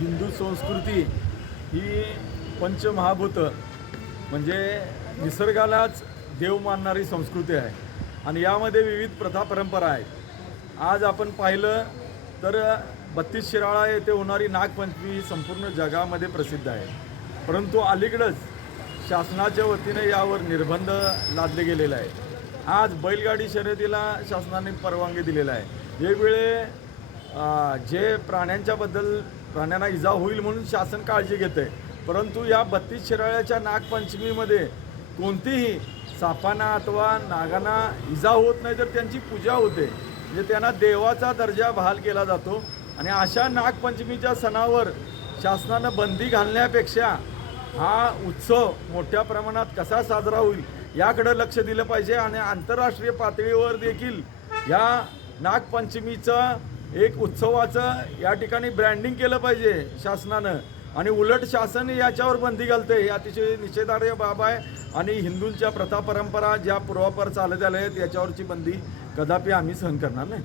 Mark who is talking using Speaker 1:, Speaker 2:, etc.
Speaker 1: हिंदू संस्कृती ही पंचमहाभूतं म्हणजे निसर्गालाच देव मानणारी संस्कृती आहे. आणि यामध्ये विविध प्रथा परंपरा आहेत. आज आपण पाहिलं तर बत्तीस शिराळा येथे होणारी नागपंचमी ही संपूर्ण जगामध्ये प्रसिद्ध आहे. परंतु अलीकडंच शासनाच्या वतीने यावर निर्बंध लादले गेलेले आहे आज बैलगाडी शर्यतीला शासनाने परवानगी दिलेला आहे. वेगवेगळे जे प्राण्यांच्याबद्दल प्राण्यांना इजा होईल म्हणून शासन काळजी घेते परंतु या बत्तीस शिराळ्याच्या नागपंचमीमध्ये कोणतीही सापांना अथवा नागांना इजा होत नाही तर त्यांची पूजा होते. म्हणजे त्यांना देवाचा दर्जा बहाल केला जातो. आणि अशा नागपंचमीच्या सणावर शासनानं बंदी घालण्यापेक्षा हा उत्सव मोठ्या प्रमाणात कसा साजरा होईल याकडं लक्ष दिलं पाहिजे. आणि आंतरराष्ट्रीय पातळीवर देखील या नागपंचमीचं एक उत्सवाचं या ठिकाणी ब्रँडिंग केलं पाहिजे शासनानं. आणि उलट शासन याच्यावर बंदी घालते हे अतिशय निषेधार्ह बाब आहे. आणि हिंदूंच्या प्रथा परंपरा ज्या पूर्वापर चालत आल्या आहेत याच्यावरची बंदी कदापि आम्ही सहन करणार नाही.